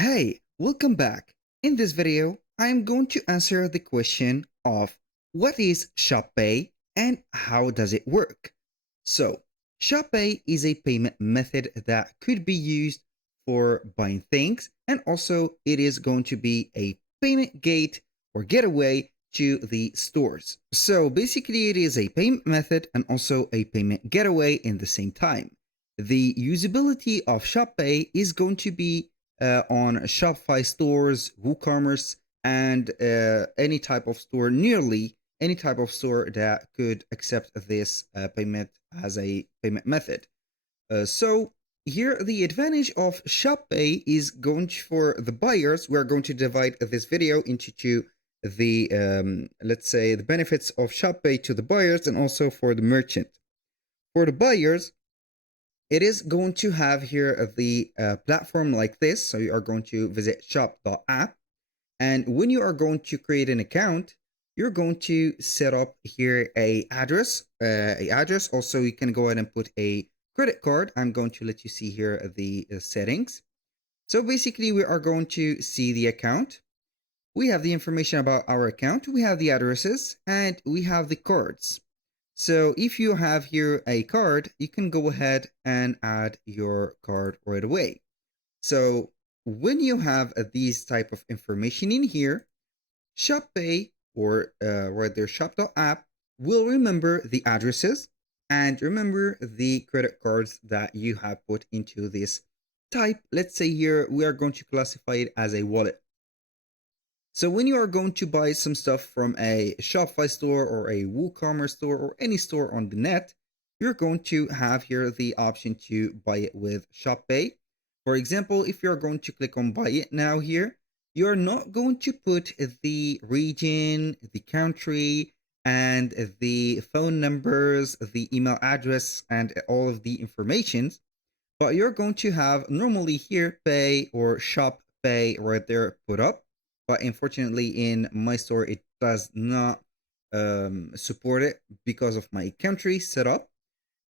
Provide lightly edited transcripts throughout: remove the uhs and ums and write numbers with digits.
Hey, welcome back. In this video, I am going to answer the question of what is ShopPay and how does it work? So, ShopPay is a payment method that could be used for buying things, and also it is going to be a payment gate or getaway to the stores. So basically it is a payment method and also a payment getaway in the same time. The usability of ShopPay is going to be on Shopify stores, WooCommerce, and any type of store, nearly any type of store that could accept this payment as a payment method. So here the advantage of ShopPay is going to, for the buyers. We're going to divide this video into two. The let's say the benefits of ShopPay to the buyers and also for the merchant. For the buyers, it is going to have here the platform like this. So you are going to visit shop.app. And when you are going to create an account, you're going to set up here a address. Also, you can go ahead and put a credit card. I'm going to let you see here the settings. So basically, we are going to see the account. We have the information about our account. We have the addresses and we have the cards. So if you have here a card, you can go ahead and add your card right away. So when you have these type of information in here, ShopPay or right there shop.app will remember the addresses and remember the credit cards that you have put into this type. Let's say here we are going to classify it as a wallet. So when you are going to buy some stuff from a Shopify store or a WooCommerce store or any store on the net, you're going to have here the option to buy it with ShopPay. For example, if you're going to click on buy it now here, you're not going to put the region, the country, and the phone numbers, the email address, and all of the informations, but you're going to have normally here pay or shop pay right there put up. But unfortunately, in my store, it does not support it because of my country setup.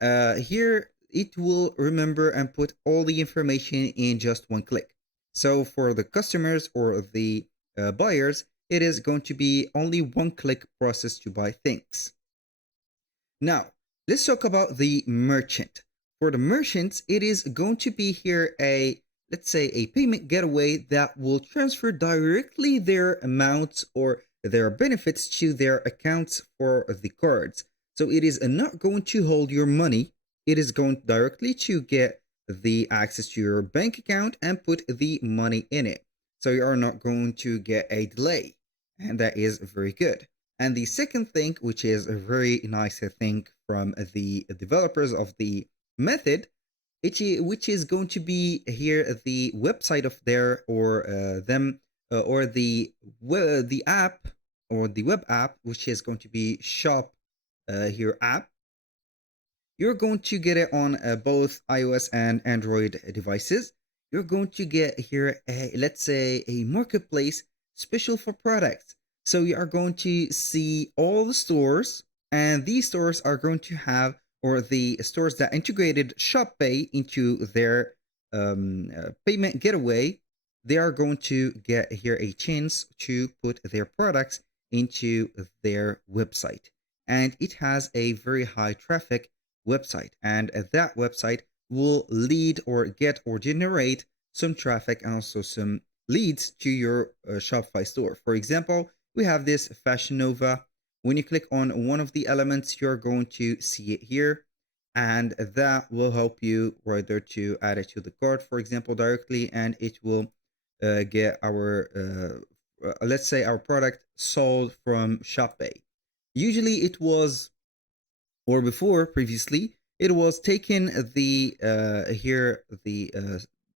Here, it will remember and put all the information in just one click. So for the customers or the buyers, it is going to be only one click process to buy things. Now, let's talk about the merchant. For the merchants, it is going to be here a, let's say, a payment getaway that will transfer directly their amounts or their benefits to their accounts for the cards. So it is not going to hold your money. It is going directly to get the access to your bank account and put the money in it. So you are not going to get a delay. And that is very good. And the second thing, which is a very nice thing from the developers of the method, which is going to be here the website of their or them or the app or the web app, which is going to be shop here app. You're going to get it on both iOS and Android devices. You're going to get here let's say a marketplace special for products. So you are going to see all the stores, and these stores are going to have, or the stores that integrated ShopPay into their payment getaway, they are going to get here a chance to put their products into their website. And it has a very high traffic website, and that website will lead or get or generate some traffic and also some leads to your Shopify store. For example, we have this Fashion Nova. When you click on one of the elements, you're going to see it here, and that will help you right there to add it to the cart, for example, directly, and it will get our let's say our product sold from ShopPay. Usually it was, or before previously, it was taken the here the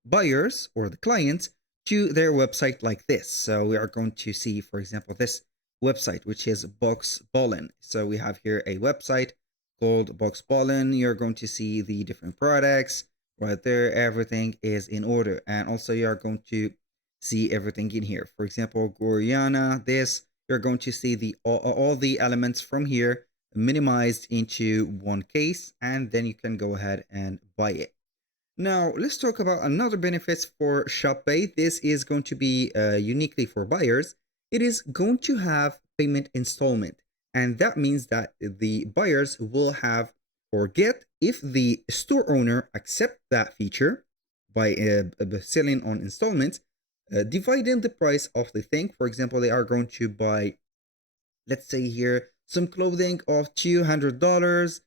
buyers or the clients to their website like this. So we are going to see, for example, this website, which is Box Ballin. So we have here a website called Box Ballin. You're going to see the different products right there. Everything is in order, and also you are going to see everything in here. For example, Goriana, this, you're going to see the all the elements from here minimized into one case, and then you can go ahead and buy it. Now, let's talk about another benefits for ShopPay. This is going to be uniquely for buyers. It is going to have payment installment. And that means that the buyers will have or get, if the store owner accept that feature by selling on installments, dividing the price of the thing. For example, they are going to buy, let's say here, some clothing of $200,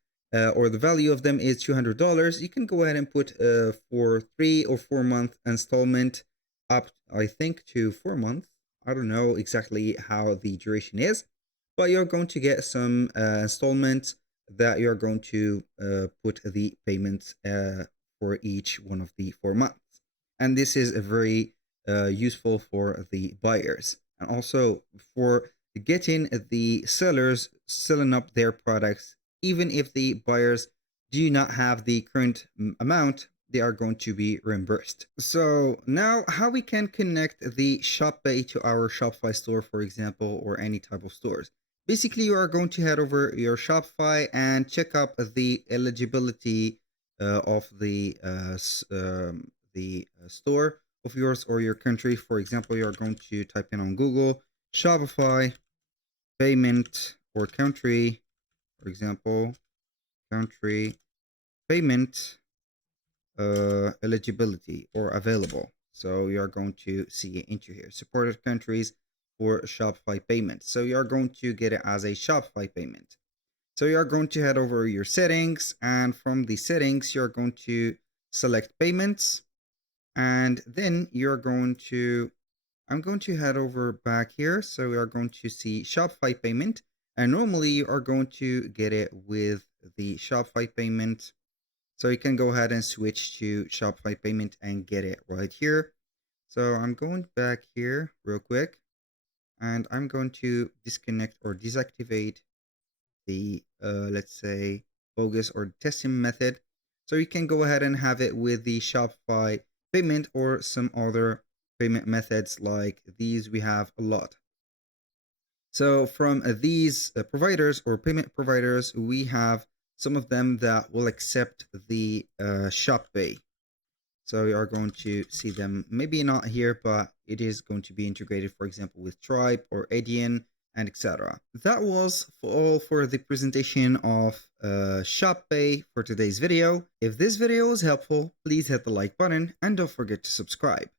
or the value of them is $200. You can go ahead and put for 3 or 4 month installment, up I think to 4 months. I don't know exactly how the duration is, but you're going to get some installments that you're going to put the payments for each one of the 4 months. And this is a very useful for the buyers, and also for getting the sellers selling up their products. Even if the buyers do not have the current amount, they are going to be reimbursed. So now, how we can connect the ShopPay to our Shopify store, for example, or any type of stores. Basically, you are going to head over your Shopify and check up the eligibility of the store of yours or your country. For example, you are going to type in on Google Shopify payment or country, for example, country payment eligibility or available. So you are going to see it into here, supported countries for Shopify payment. So you are going to get it as a Shopify payment. So you are going to head over your settings, and from the settings, you're going to select payments, and then you're going to, I'm going to head over back here. So we are going to see Shopify payment, and normally you are going to get it with the Shopify payment. So you can go ahead and switch to Shopify payment and get it right here. So I'm going back here real quick, and I'm going to disconnect or deactivate the, let's say, bogus or testing method. So you can go ahead and have it with the Shopify payment or some other payment methods like these. We have a lot. So from these providers or payment providers, we have some of them that will accept the ShopPay. So you are going to see them, maybe not here, but it is going to be integrated, for example, with Stripe or Adyen and etc. That was all for the presentation of ShopPay for today's video. If this video was helpful, please hit the like button and don't forget to subscribe.